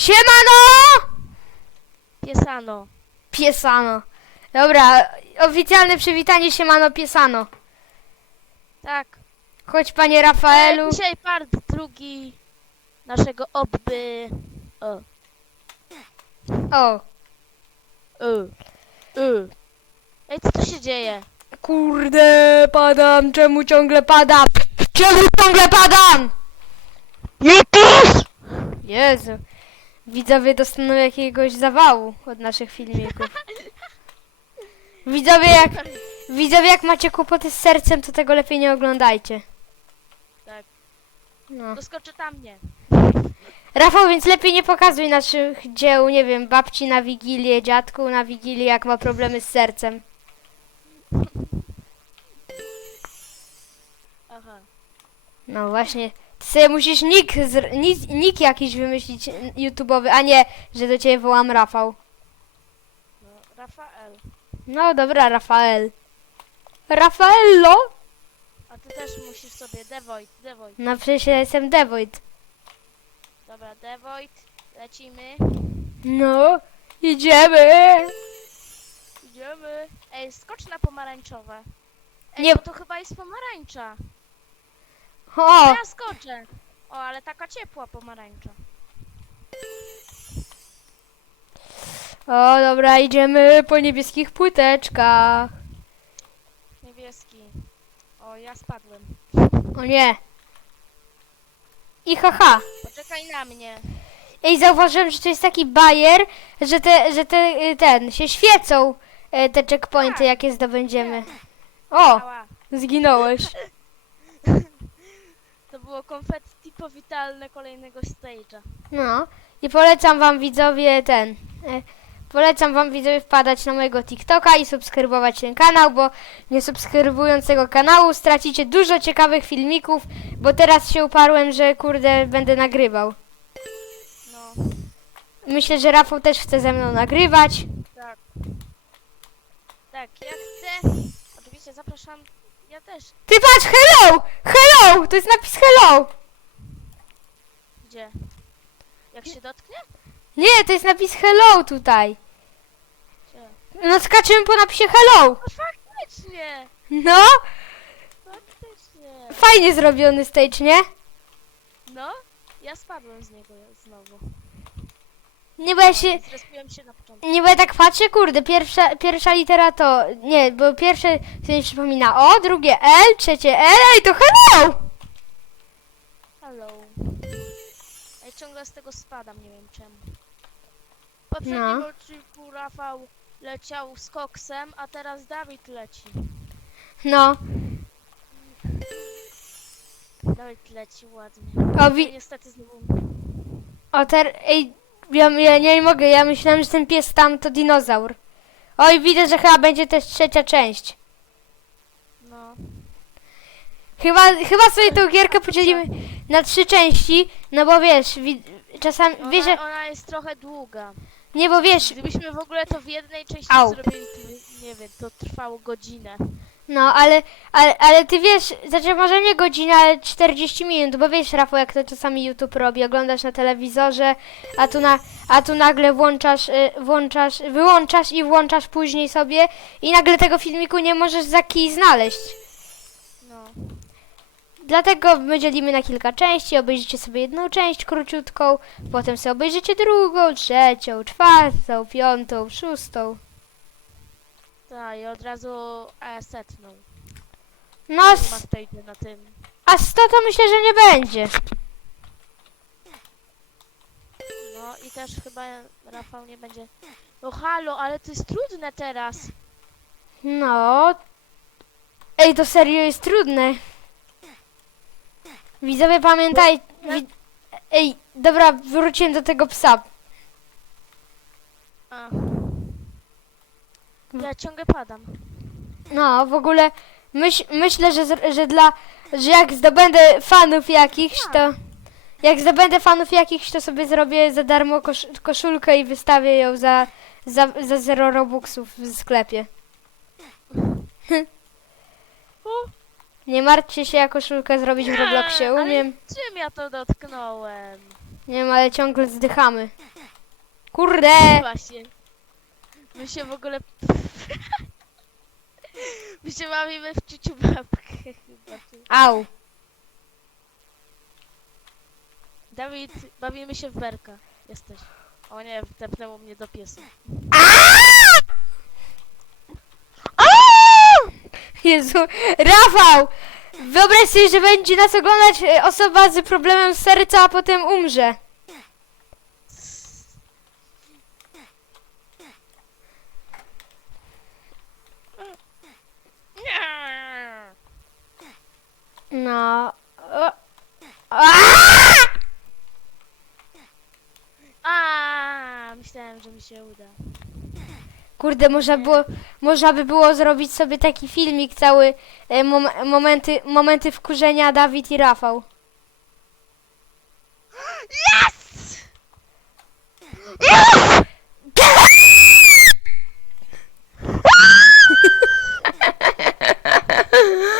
Siemano! Piesano. Piesano. Dobra, oficjalne przywitanie Siemano Piesano. Tak. Chodź panie Rafaelu. E, Dzisiaj part drugi naszego obby. O. O, Y. Y. Ej, co tu się dzieje? kurde, padam, czemu ciągle padam? Czemu ciągle padam? Jezus! Jezu. Widzowie dostaną jakiegoś zawału od naszych filmików. Widzowie jak, widzowie jak macie kłopoty z sercem, to tego lepiej nie oglądajcie. Tak. No. Doskoczy tam mnie. Rafał, więc lepiej nie pokazuj naszych dzieł, nie wiem, babci na Wigilię, dziadku na Wigilię, jak ma problemy z sercem. Aha. No właśnie. Ty sobie musisz nick, zr- nick, nick jakiś wymyślić n- YouTube'owy, a nie, że do ciebie wołam Rafał. No, Rafael. No dobra, Rafael. Rafaello? A ty też musisz sobie. Devoid, Devoid. No przecież ja jestem Devoid. Dobra, Devoid. Lecimy. No, idziemy. Idziemy. Ej, skocz na pomarańczowe. Ej, Nie- bo to chyba jest pomarańcza. O, Ja skoczę. O, ale taka ciepła pomarańcza. o dobra, idziemy po niebieskich płyteczkach. Niebieski. O, ja spadłem. O nie. I haha. Poczekaj na mnie. Ej, zauważyłem, że to jest taki bajer, że te, że te, y, ten, się świecą e, te checkpointy, Tak. jakie zdobędziemy. O, Ała. zginąłeś. Było konfetti powitalne kolejnego stage'a. No. I polecam wam widzowie ten. E, polecam wam widzowie wpadać na mojego TikToka i subskrybować ten kanał, bo nie subskrybując tego kanału stracicie dużo ciekawych filmików, bo teraz się uparłem, że kurde będę nagrywał. No, Myślę, że Rafał też chce ze mną nagrywać. tak. Tak, ja chcę. Oczywiście zapraszam. Ja też. Ty patrz, hello! Hello! To jest napis hello! Gdzie? Jak się dotknie? Nie, to jest napis hello tutaj. Gdzie? No skaczymy po napisie hello. No faktycznie! No, Faktycznie. fajnie zrobiony stage, nie? No, ja spadłem z niego. Nie, bo ja się... Zrespiłem się na początku. Nie, bo ja tak patrzę, kurde, pierwsza, pierwsza litera to... Nie, bo pierwsze to mi przypomina O, drugie L, trzecie L, ej, to hello! Hello. Ej, ciągle z tego spadam, nie wiem czemu. W poprzednim No. odcinku Rafał leciał z koksem, a teraz Dawid leci. No, Dawid leci ładnie. o, wi- niestety znowu. o ter... Ej, ja, ja nie mogę, ja myślałem, że ten pies tam to dinozaur. Oj, widzę, że chyba będzie też trzecia część. No. Chyba, chyba sobie tą gierkę podzielimy na trzy części, no bo wiesz, wi- czasami, Ona, wiesz, że, ona jest trochę długa. nie, bo wiesz, Gdybyśmy w ogóle to w jednej części Au. zrobili, to nie wiem, to trwało godzinę. No, ale, ale, ale ty wiesz, znaczy może nie godzina, ale 40 minut, bo wiesz, Rafał, jak to czasami YouTube robi, oglądasz na telewizorze, a tu, na, a tu nagle włączasz, y, włączasz, wyłączasz i włączasz później sobie i nagle tego filmiku nie możesz za kij znaleźć. No. Dlatego my dzielimy na kilka części, obejrzycie sobie jedną część króciutką, potem sobie obejrzycie drugą, trzecią, czwartą, piątą, szóstą. Tak, i od razu e, setną. No, Nie ma na tym. a 100 to myślę, że nie będzie. No i też chyba Rafał nie będzie. No halo, ale to jest trudne teraz. No. Ej, to serio jest trudne. Widzowie, pamiętaj. Wi- Ej, dobra, wróciłem do tego psa. A. Ja ciągle padam. No, w ogóle myśl, myślę, że, że dla, że jak zdobędę fanów jakichś, to jak zdobędę fanów jakichś, to sobie zrobię za darmo kosz, koszulkę i wystawię ją za, za, za zero robuxów w sklepie. Nie martwcie się, jak koszulkę zrobić w Robloxie ale- umiem. czym ja to dotknąłem? Nie wiem, ale ciągle zdychamy. Kurde! Właśnie. My się w ogóle... My się bawimy w ciuciu babkę chyba. tu. Au. Dawid, bawimy się w berka. Jesteś. O nie, wtepnęło mnie do piesa. Jezu, Rafał! Wyobraź sobie, że będzie nas oglądać e, osoba z problemem serca, a potem umrze. Nie! No. O. Aaaa! A, myślałem, że mi się uda. Kurde, można było, można by było zrobić sobie taki filmik cały e, mom, momenty, momenty wkurzenia Dawid i Rafał. Yes!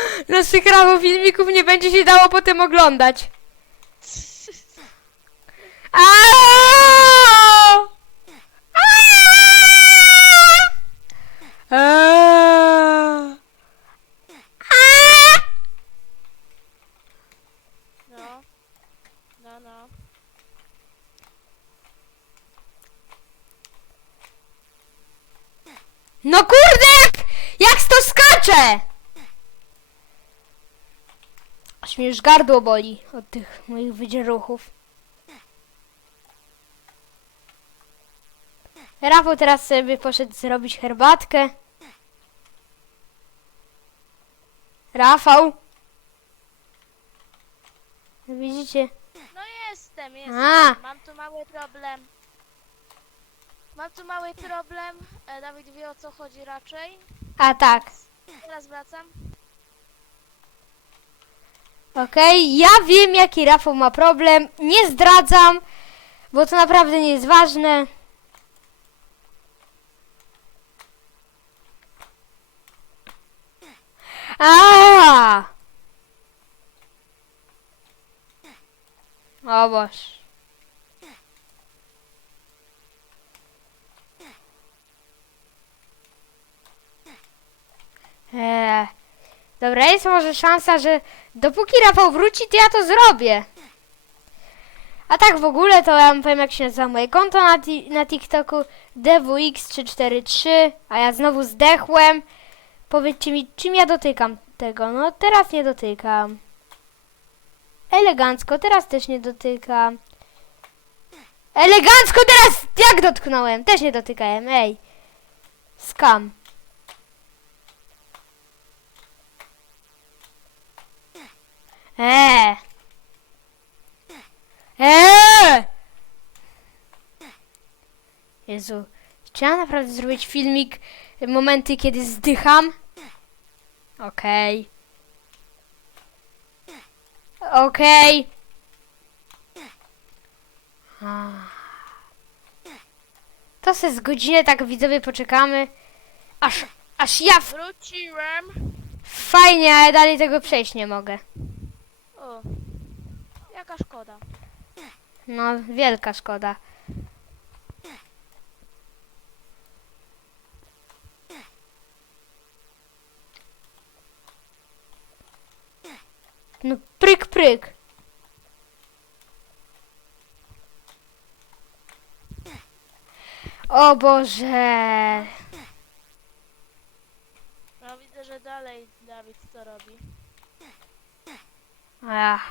Naszych Rafał filmików nie będzie się dało potem oglądać. Aaaa! Aaaa! Aaaa! No. No, no. No kurde, jak, jak to skacze! Aż mi już gardło boli od tych moich wydzieruchów. Rafał teraz sobie poszedł zrobić herbatkę. Rafał. Widzicie? No jestem, jestem. A. Mam tu mały problem. Mam tu mały problem. E, Dawid wie o co chodzi raczej. A tak. Teraz wracam. Okej, ja wiem jaki Rafał ma problem. Nie zdradzam, bo to naprawdę nie jest ważne. A! O Boż. Eee. Dobra, jest może szansa, że dopóki Rafał wróci, to ja to zrobię. A tak w ogóle to ja wam powiem jak się nazywa moje konto na, na TikToku DWX343, a ja znowu zdechłem. Powiedzcie mi, czym ja dotykam tego? No teraz nie dotykam. Elegancko, teraz też nie dotykam. Elegancko teraz jak dotknąłem? Też nie dotykałem, ej. Skam. Eee. Eee! Jezu, czy ja naprawdę zrobić filmik momenty, kiedy zdycham? Okej. Okej. Ah. To se z godzinę tak widzowie poczekamy. Aż, aż ja. Wróciłem. fajnie, ale dalej tego przejść nie mogę. O. Jaka szkoda. No, wielka szkoda. No, pryk, pryk. O Boże. No widzę, że dalej Dawid to robi. Ach.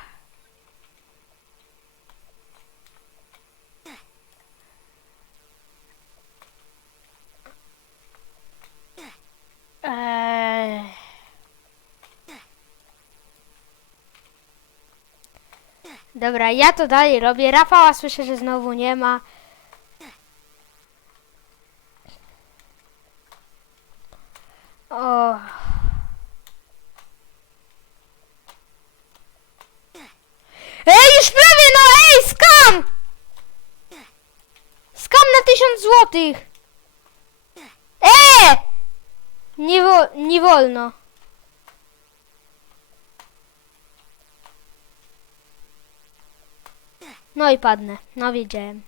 Eee. Dobra, ja to dalej robię. Rafała słyszę, że znowu nie ma. O. Ej, już prawie, no ej, skam! Skam na tysiąc złotych. Eee! Nie, wo nie wolno. No i padnę. No wiedziałem.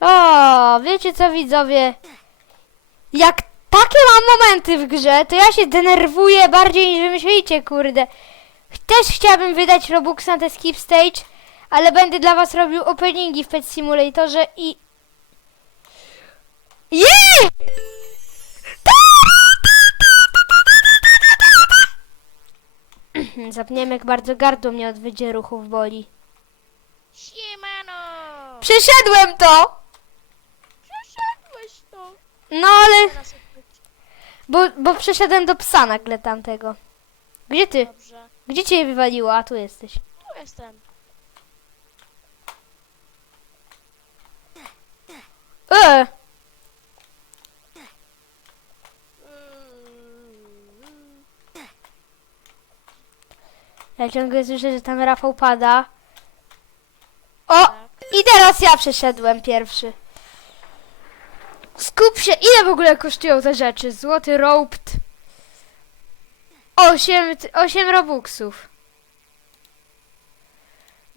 O, wiecie co widzowie? Jak takie mam momenty w grze, to ja się denerwuję bardziej niż wy myślicie, kurde. Też chciałabym wydać Robux na te skip stage, ale będę dla was robił openingi w Pet Simulatorze i... Jej! Zapomniałem jak bardzo gardło mnie od wydzieruchów boli. Siemano! Przeszedłem to! Przeszedłeś to! No ale... Teraz. Bo, bo przeszedłem do psa nagle tamtego. Gdzie ty? Dobrze. Gdzie cię wywaliło? A tu jesteś. Tu jestem. E! Ja ciągle słyszę, że tam Rafał pada. O! I teraz ja przeszedłem pierwszy. Skup się, ile w ogóle kosztują te rzeczy? Złoty rope. 8, 8 robuxów.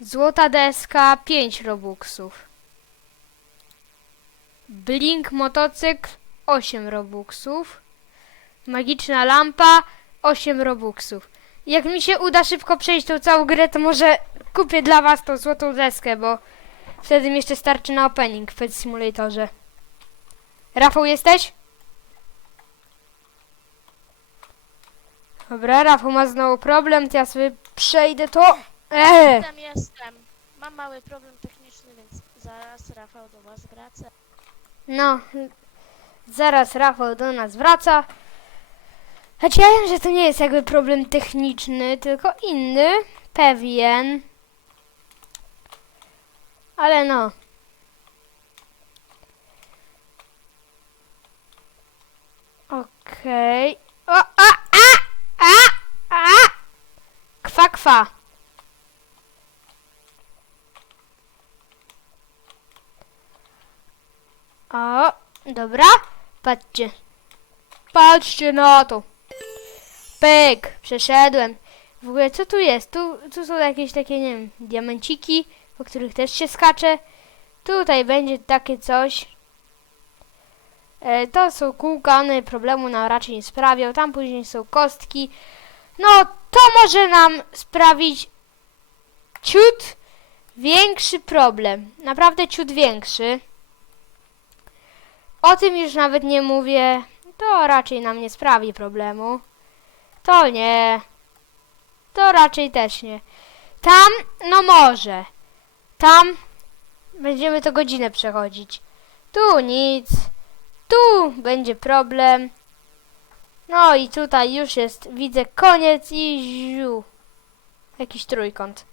Złota deska 5 robuxów. Blink motocykl 8 robuxów. Magiczna lampa 8 robuxów. Jak mi się uda szybko przejść tą całą grę, to może kupię dla was tą złotą deskę, bo wtedy mi jeszcze starczy na opening w Pet Simulatorze. Rafał jesteś? Dobra, Rafał ma znowu problem, to ja sobie przejdę to. Eee. Tam jestem. Mam mały problem techniczny, więc zaraz Rafał do was wraca. No, zaraz Rafał do nas wraca. Znaczy ja wiem, że to nie jest jakby problem techniczny, tylko inny, pewien. Ale no. Okej. O, a, a, a, a! Kwa, kwa. O, dobra. Patrzcie. Patrzcie na to. Pyk, przeszedłem. W ogóle co tu jest? Tu, tu są jakieś takie, nie wiem, diamenciki, po których też się skacze. Tutaj będzie takie coś. E, to są kółka, one problemu nam raczej nie sprawią. Tam później są kostki. No, to może nam sprawić ciut większy problem. Naprawdę ciut większy. O tym już nawet nie mówię. To raczej nam nie sprawi problemu. To nie. To raczej też nie. Tam, no może. Tam będziemy to godzinę przechodzić. Tu nic. Tu będzie problem. No i tutaj już jest, widzę koniec i ziu. Jakiś trójkąt.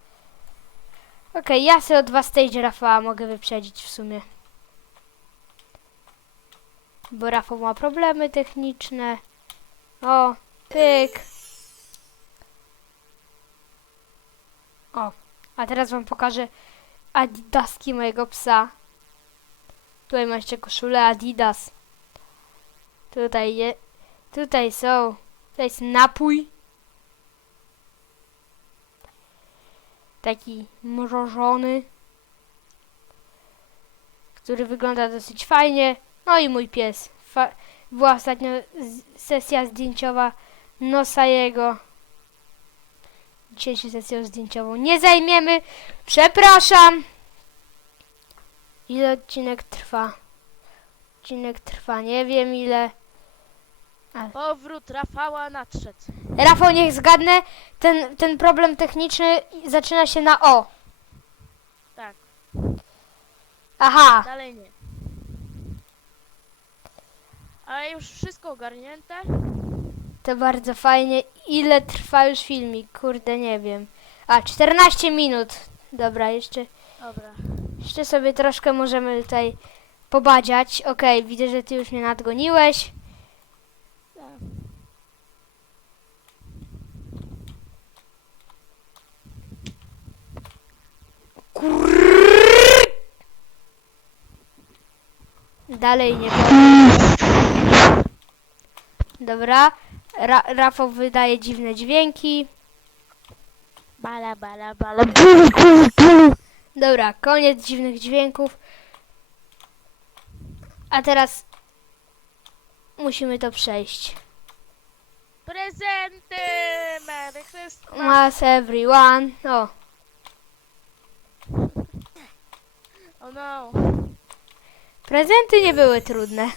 Okej, ja sobie o dwa stage Rafała mogę wyprzedzić w sumie. Bo Rafał ma problemy techniczne. O, pyk. O, a teraz wam pokażę adidaski mojego psa. Tutaj ma jeszcze koszulę Adidas. Tutaj je, tutaj są, tutaj jest napój. Taki mrożony. Który wygląda dosyć fajnie. No i mój pies. Fa- była ostatnio sesja zdjęciowa nosa jego. Dzisiaj się sesją zdjęciową nie zajmiemy. Przepraszam. Ile odcinek trwa? Odcinek trwa nie wiem ile. Powrót Rafała nadszedł. Rafał, niech zgadnę. Ten, ten problem techniczny zaczyna się na O. Tak, Aha. dalej nie. Ale już wszystko ogarnięte? To bardzo fajnie. Ile trwa już filmik? Kurde, nie wiem. A, 14 minut. Dobra, jeszcze, Dobra. jeszcze sobie troszkę możemy tutaj pobadziać. Okej, widzę, że ty już mnie nadgoniłeś. Tak. Dalej nie powiem. Dobra. Ra Rafał wydaje dziwne dźwięki. Bala, bala, bala. Dobra, koniec dziwnych dźwięków. A teraz musimy to przejść. Prezenty! Merry Christmas! Mas everyone. O, Oh no. prezenty nie były trudne.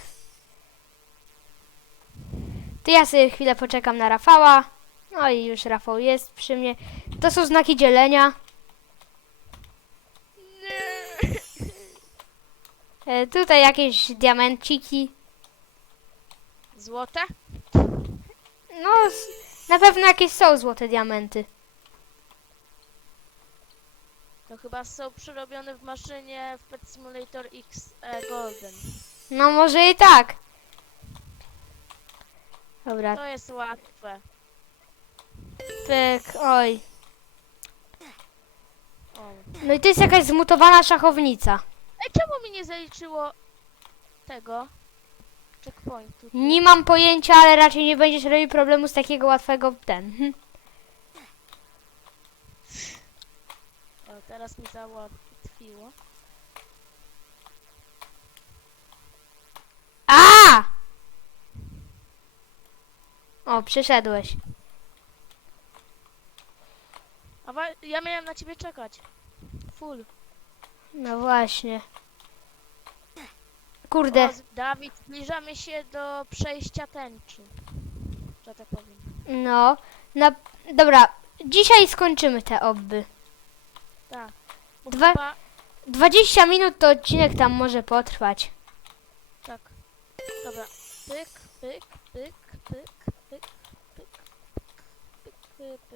To ja sobie chwilę poczekam na Rafała. No i już Rafał jest przy mnie. To są znaki dzielenia. E, tutaj jakieś diamenciki. Złote? No, na pewno jakieś są złote diamenty. To chyba są przerobione w maszynie w Pet Simulator X e, Golden. No może i tak. Dobra, To jest łatwe. pyk, oj. O. No i to jest jakaś zmutowana szachownica. Ej, czemu mi nie zaliczyło tego checkpointu? Nie mam pojęcia, ale raczej nie będziesz robił problemu z takiego łatwego ten. hm. O, teraz mi załatwiło. A! O, przyszedłeś. A wa- ja miałem na ciebie czekać. Full. No właśnie. Kurde, O, z- Dawid, zbliżamy się do przejścia tęczy. Że tak powiem. no. Na, dobra, dzisiaj skończymy te obby. Tak. Bo Dwa- chyba... 20 minut to odcinek tam może potrwać. Tak. Dobra. Pyk, pyk, pyk, pyk, pyk, pyk,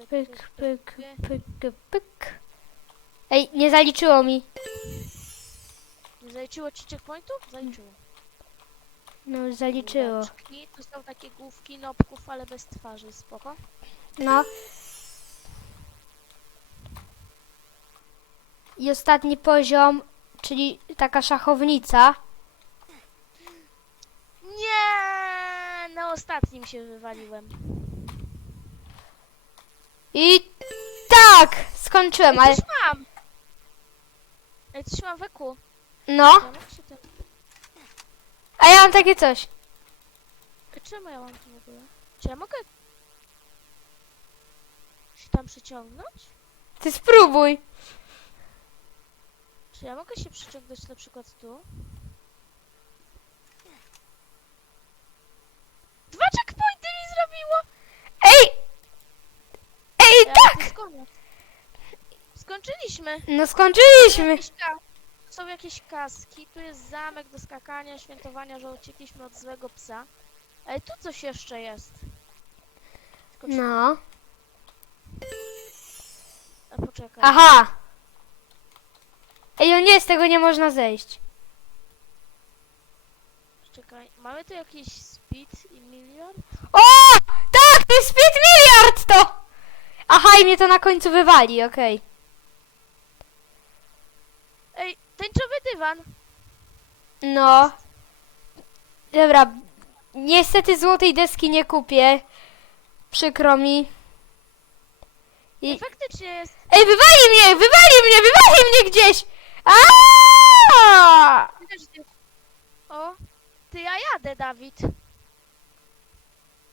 pyk, pyk, Pyk, pyk, pyk, pyk. Ej, nie zaliczyło mi. Nie zaliczyło ci checkpointu? Zaliczyło. No, zaliczyło. Główeczki, To są takie główki nopków, ale bez twarzy. Spoko. No. I ostatni poziom, czyli taka szachownica. Nie! Na ostatnim się wywaliłem. I tak! Skończyłem, Ej, ale. coś mam! Ej, coś mam weku. No, to... a ja mam takie coś. Ej, Czemu ja mam to w ogóle? Czy ja mogę się tam przyciągnąć? Ty spróbuj. Czy ja mogę się przyciągnąć na przykład tu? Dwa checkpointy mi zrobiło! Ej! Ej, tak! To jest koniec. Skończyliśmy! No skończyliśmy. Jakieś ka- tu są jakieś kaski, tu jest zamek do skakania, świętowania, że uciekliśmy od złego psa. Ej, tu coś jeszcze jest. Tylko. No. A, poczekaj. Aha. Ej, o nie, z tego nie można zejść. Czekaj, mamy tu jakiś speed i miliard? O! Tak, to jest 5 miliard to! Aha, i mnie to na końcu wywali, okej. Ej, tęczowy dywan! No. Dobra. Niestety złotej deski nie kupię. Przykro mi. Ej, I... faktycznie jest. Ej, wywali mnie! Wywali mnie! Wywali mnie gdzieś! Aaaa! O, ty ja jadę, Dawid.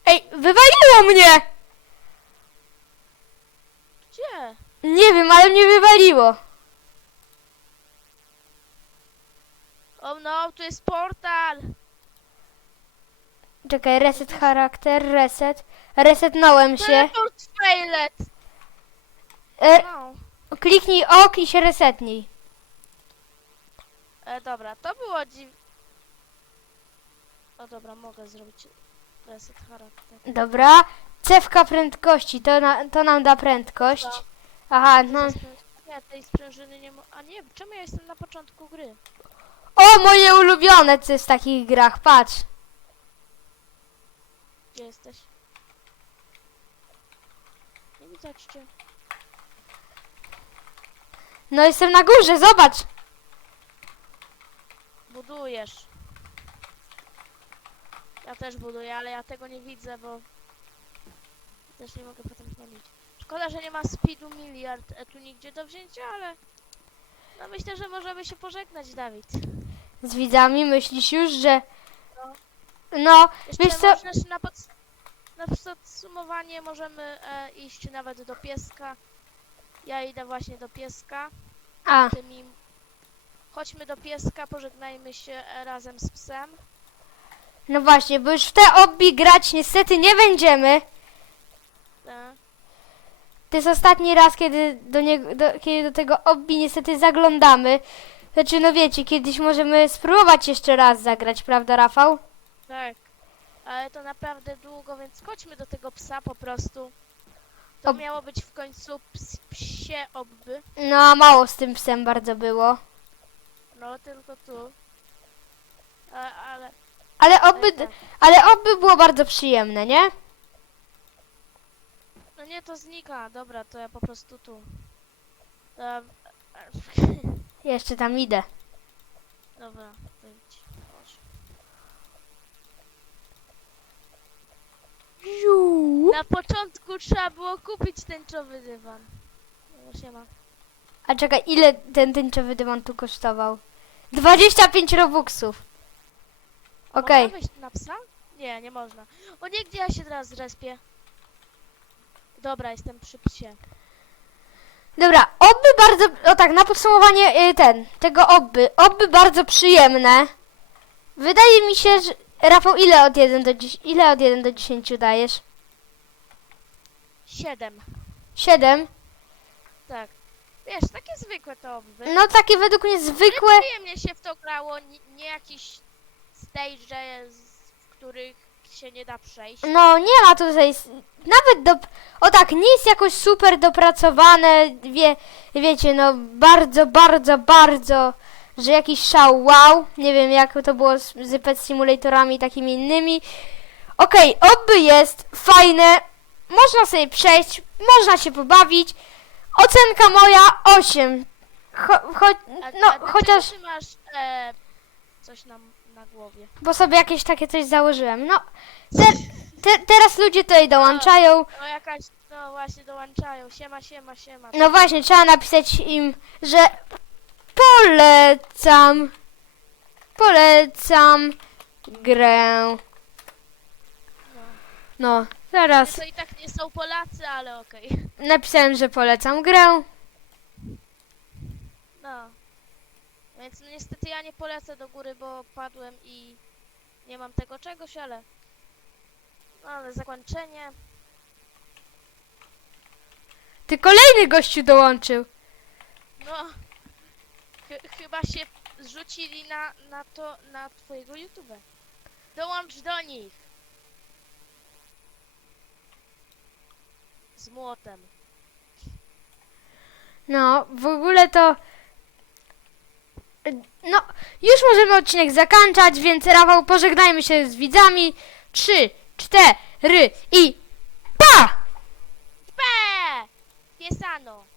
Ej, wywaliło mnie! Gdzie? Nie wiem, ale mnie wywaliło. O no, tu jest portal! Czekaj, reset charakter, reset. Resetnąłem się. Teleport failet! E, No. kliknij ok i się resetnij. E, dobra, to było dziw... O dobra, mogę zrobić reset charakter. Dobra. Cewka prędkości, to, na, to nam da prędkość. Co? Aha, no. Nie, tej sprężyny nie mo... A nie, czemu ja jestem na początku gry? O, moje ulubione co jest w takich grach, patrz. Gdzie jesteś? Nie widać cię. No jestem na górze, zobacz. Budujesz. Ja też buduję, ale ja tego nie widzę, bo też nie mogę potem chodzić. Szkoda, że nie ma speedu miliard e, tu nigdzie do wzięcia, ale no myślę, że możemy się pożegnać, Dawid. z widzami? Myślisz już, że... No, Jeszcze wiesz co... na, pod... na podsumowanie możemy e, iść nawet do pieska. Ja idę właśnie do pieska. A, Tymi... Chodźmy do pieska, pożegnajmy się e, razem z psem. No właśnie, bo już w te obbi grać niestety nie będziemy. E, To jest ostatni raz, kiedy do, niego, do, kiedy do tego obbi niestety zaglądamy. Znaczy, no wiecie, kiedyś możemy spróbować jeszcze raz zagrać, prawda, Rafał? tak. Ale to naprawdę długo, więc chodźmy do tego psa po prostu. To Ob- miało być w końcu ps, psie obby. No, a mało z tym psem bardzo było. No, tylko tu. Ale, ale, Ale obby, tak. ale obby było bardzo przyjemne, nie? No nie, to znika. Dobra, to ja po prostu tu. Jeszcze tam idę. Dobra, idź. Chodź. Na początku trzeba było kupić tęczowy dywan. No siema. A czekaj, ile ten tęczowy dywan tu kosztował? 25 robuxów. Okej. Można wejść na psa? Nie, nie można. O nie, gdzie ja się teraz zrespię? Dobra, jestem przy psie. Dobra, obby bardzo, o tak, na podsumowanie y, ten, tego obby, obby bardzo przyjemne. Wydaje mi się, że, Rafał, ile od 1 do 10, ile od 1 do 10 dajesz? Siedem. 7? Tak. Wiesz, takie zwykłe to obwy. No takie według mnie zwykłe, Przyjemnie się w to grało, nie, nie jakiś stage, z- w których się nie da przejść. no nie ma tutaj, s- nawet do, o tak, nie jest jakoś super dopracowane, wie, wiecie, no bardzo, bardzo, bardzo, że jakiś szał, wow, nie wiem jak to było z, z Pet Simulatorami i takimi innymi. Okej, obby jest fajne, można sobie przejść, można się pobawić. Ocenka moja 8. Cho, cho, A, no, a dlaczego chociaż, ty masz e, coś na, na głowie? bo sobie jakieś takie coś założyłem. No, te, te, teraz ludzie tutaj dołączają. No jakaś, no właśnie dołączają. Siema, siema, siema. No właśnie, trzeba napisać im, że polecam, polecam grę. No. No, teraz To i tak nie są Polacy, ale okej. napisałem, że polecam grę. No. Więc no niestety ja nie polecę do góry, bo padłem i nie mam tego czegoś, ale... No ale zakończenie... Ty kolejny gościu dołączył. No... Ch chyba się zrzucili na, na to, na twojego YouTube. Dołącz do nich! Z młotem. No, w ogóle to. No, już możemy odcinek zakończać, więc Rafał, pożegnajmy się z widzami. Trzy, cztery i pa! P! Piesano!